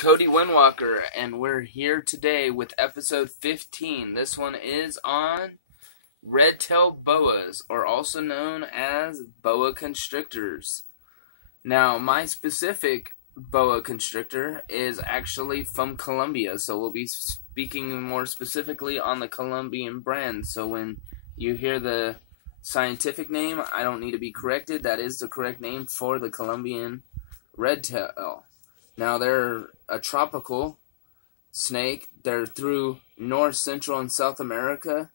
Cody Windwalker, and we're here today with episode 15. This one is on red tail boas, or also known as boa constrictors. Now, my specific boa constrictor is actually from Colombia, so we'll be speaking more specifically on the Colombian brand. So when you hear the scientific name, I don't need to be corrected. That is the correct name for the Colombian Red Tail. Now, they're a tropical snake. They're through North, Central, and South America.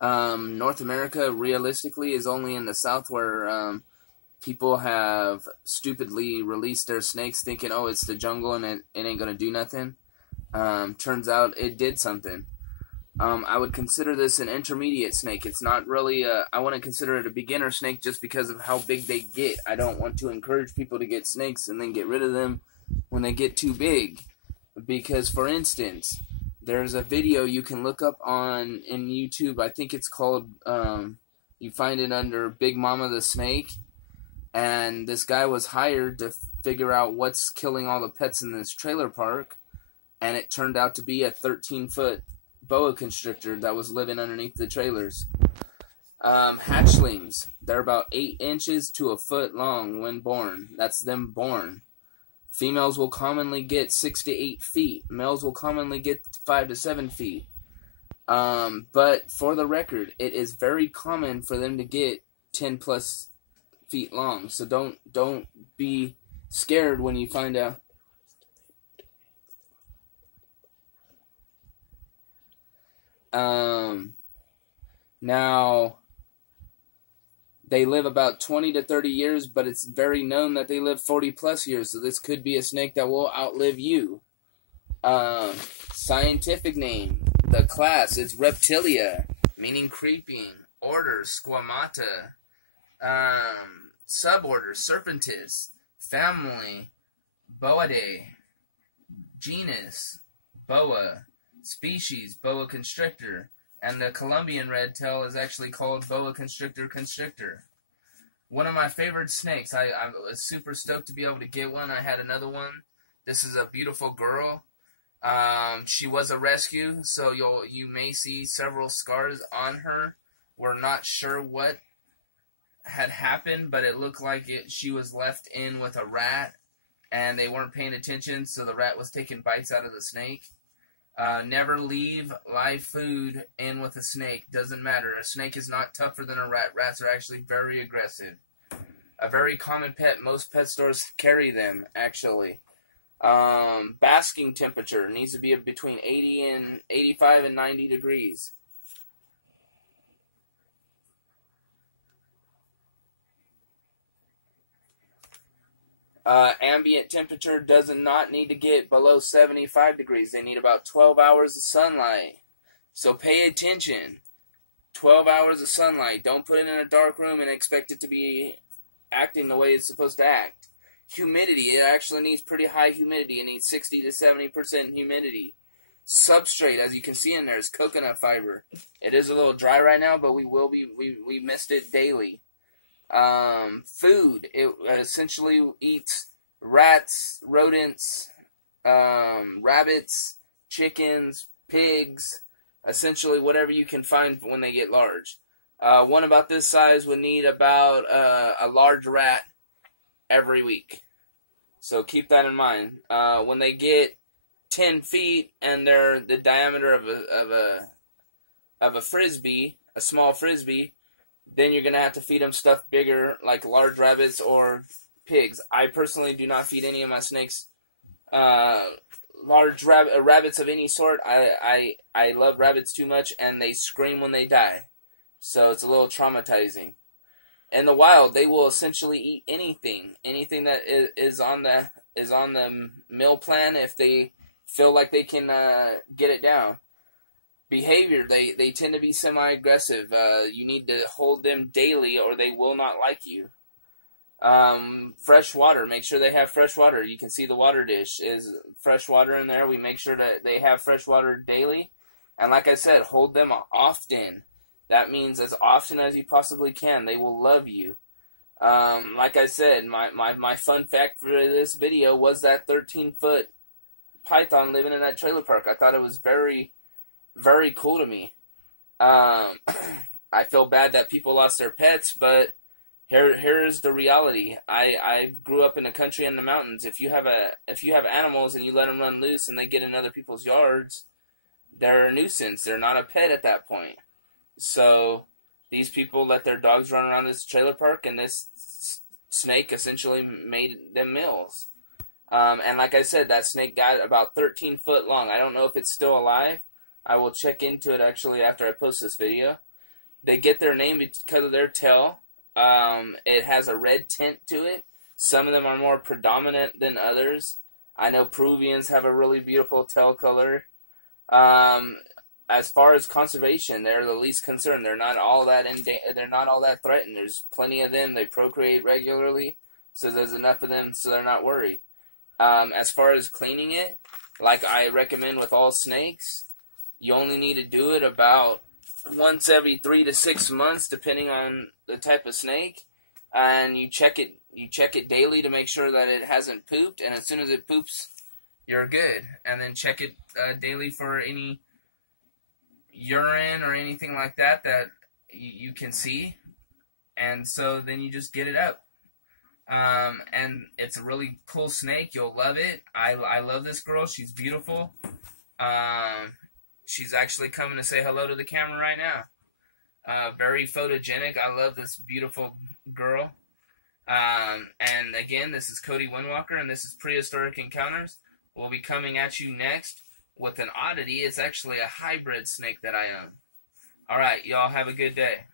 North America, realistically, is only in the South where people have stupidly released their snakes thinking, oh, it's the jungle and it ain't going to do nothing. Turns out it did something. I would consider this an intermediate snake. It's not really I wouldn't consider it a beginner snake just because of how big they get. I don't want to encourage people to get snakes and then get rid of them when they get too big. Because, for instance, there's a video you can look up in YouTube. I think it's called, you find it under Big Mama the Snake. And this guy was hired to figure out what's killing all the pets in this trailer park. And it turned out to be a 13-foot boa constrictor that was living underneath the trailers. Hatchlings, they're about 8 inches to a foot long when born. That's them born. Females will commonly get 6 to 8 feet. Males will commonly get 5 to 7 feet. But for the record, it is very common for them to get 10 plus feet long. So don't be scared when you find out. Now, they live about 20 to 30 years, but it's very known that they live 40 plus years, so this could be a snake that will outlive you. Scientific name, the class is Reptilia, meaning creeping. Order, Squamata. Suborder, Serpentis. Family, Boidae. Genus, Boa. Species, boa constrictor. And the Columbian red tail is actually called boa constrictor constrictor. One of my favorite snakes. I was super stoked to be able to get one. I had another one. This is a beautiful girl. She was a rescue, so you may see several scars on her. We're not sure what had happened, but it looked like she was left in with a rat, and they weren't paying attention, so the rat was taking bites out of the snake. Never leave live food in with a snake. Doesn't matter. A snake is not tougher than a rat. Rats are actually very aggressive. A very common pet. Most pet stores carry them, actually. Basking temperature needs to be between 85 and 90 degrees. Ambient temperature does not need to get below 75 degrees. They need about 12 hours of sunlight. So pay attention. 12 hours of sunlight. Don't put it in a dark room and expect it to be acting the way it's supposed to act. Humidity. It actually needs pretty high humidity. It needs 60 to 70% humidity. Substrate, as you can see in there, is coconut fiber. It is a little dry right now, but we mist it daily. Food, it essentially eats rats, rodents, rabbits, chickens, pigs, essentially whatever you can find when they get large. One about this size would need about a large rat every week. So keep that in mind. When they get 10 feet and they're the diameter of a frisbee, a small frisbee, then you're going to have to feed them stuff bigger, like large rabbits or pigs. I personally do not feed any of my snakes large rabbits of any sort. I love rabbits too much, and they scream when they die. So it's a little traumatizing. In the wild, they will essentially eat anything that is on the meal plan if they feel like they can get it down. Behavior, they tend to be semi-aggressive. You need to hold them daily or they will not like you. Fresh water, make sure they have fresh water. You can see the water dish is fresh water in there. We make sure that they have fresh water daily. And like I said, hold them often. That means as often as you possibly can. They will love you. Like I said, my fun fact for this video was that 13-foot python living in that trailer park. I thought it was very, very cool to me. I feel bad that people lost their pets, but here's the reality. I grew up in the country and the mountains. If you have animals and you let them run loose and they get in other people's yards, they're a nuisance. They're not a pet at that point. So these people let their dogs run around this trailer park, and this snake essentially made them meals. And like I said, that snake got about 13 foot long. I don't know if it's still alive. I will check into it actually after I post this video. They get their name because of their tail. It has a red tint to it. Some of them are more predominant than others. I know Peruvians have a really beautiful tail color. As far as conservation, they're the least concerned. They're not all that threatened. There's plenty of them. They procreate regularly, so there's enough of them, so they're not worried. As far as cleaning it, like I recommend with all snakes, you only need to do it about once every 3 to 6 months, depending on the type of snake, and you check it daily to make sure that it hasn't pooped, and as soon as it poops, you're good. And then check it daily for any urine or anything like that you can see, and so then you just get it up. And it's a really cool snake. You'll love it. I love this girl. She's beautiful. She's actually coming to say hello to the camera right now. Very photogenic. I love this beautiful girl. And again, this is Cody Windwalker, and this is Prehistoric Encounters. We'll be coming at you next with an oddity. It's actually a hybrid snake that I own. Alright, y'all have a good day.